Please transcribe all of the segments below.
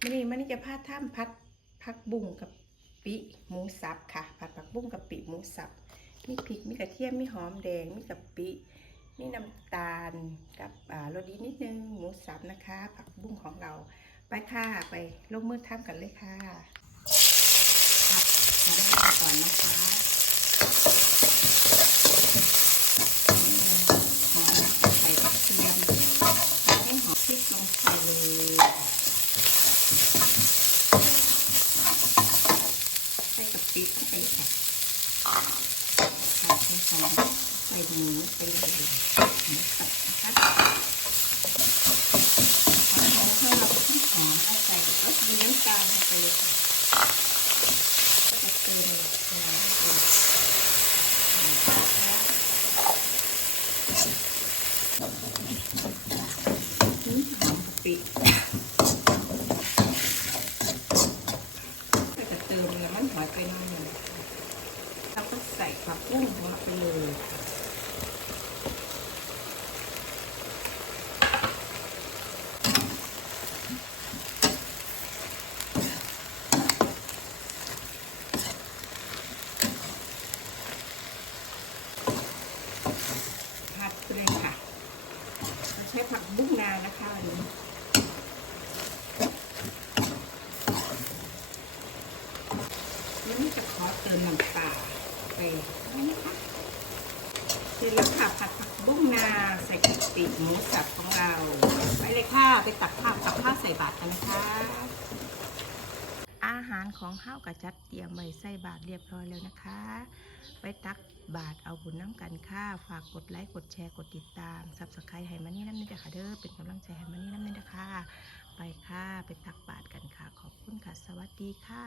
มันนี่มันนี่จะพาท่ามพัดพักบุ้งกับปิหมูสับค่ะ ผัดผักบุ้งกับปิหมูสับ มีพริก มีกระเทียม มีหอมแดง มีกะปิ มีน้ำตาลกับอ่ารสดีนิดนึง หมูสับนะคะ ผักบุ้งของเรา ไปค่ะ ไปลงมือทำกันเลยค่ะผัดหัวได้ก่อนนะคะหอมใส่กระเทียมใส่ให้หอมพริกลงไปเลยใส่กะปิเข้าไปค่ะ ผัดให้หอมใส่หมูไปเลยหมูสับนะคะพอเราให้เราที่หอมเข้าไปแล้วมีน้ำตาลไปเลยก็จะเติมน้ำไปน้ำหอมกะปิก็จะเติมน้ำมันหอยไปหน่อยหนึ่งเราก็ใส่ ผักบุ้งลงไปเลยค่ะผัดไปเลยค่ะ เราใช้ผักบุ้งนานะคะวันนี้แล้วนี่จะขอเติมน้ำปลา ไปนี่นะคะเสร็จแล้วค่ะผัดผักบุ้งนาใส่กะปิหมูสับของเรา ไปเลยค่ะไปตักข้าวตักข้าวใส่บาตรกันนะคะ อาหารของข้าวกระจัดเตรียมไว้ใส่บาตรเรียบร้อยแล้วนะคะ ไปตักบาทเอาบุญน้ำกันค่ะ ฝากกดไลค์ กดแชร์ กดติดตามซับสไครต์ให้มันนี่นั่นนี่เด้อค่ะเด้อ เป็นกำลังใจให้มันนี่นั่นนี่เด้อค่ะ ไปค่ะ ไปตักบาทกันค่ะ ขอบคุณค่ะ สวัสดีค่ะ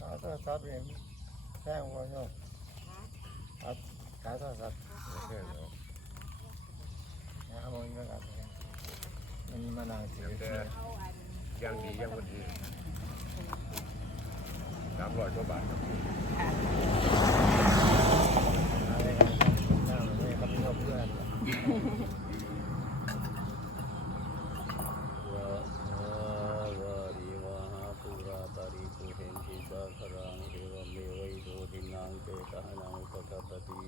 ขาย โทรศัพท์เองแพงกว่าโยมครับขายโทรศัพท์โอเคเลยนะเอาเงินกันมันมีมานั่งถือแต่ยังดียังวันดีสามร้อยกว่าบาทครับ อะไรนั่งเลยกับเพื่อน วะวะวะริวะหาปุราปริปุเรนติสาครังเอวเมวัยโดทินังเตตะหนังอุปกปปติ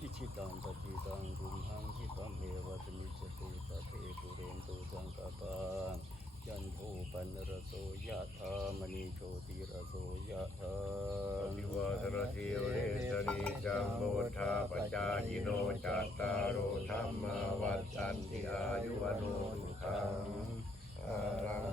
อิชิ ตังปฏิตังรุมหังคิปัมเมวะมิจจตุสัพเพปุเรนตุสังกปาจันโทปันรโสยะธามณีโชติรโสยะธาวิวาทรติเรสริจังโมทาปจายิโนจัตตาโอธรรมาวัฏันติอายุวโนสุขังอารัง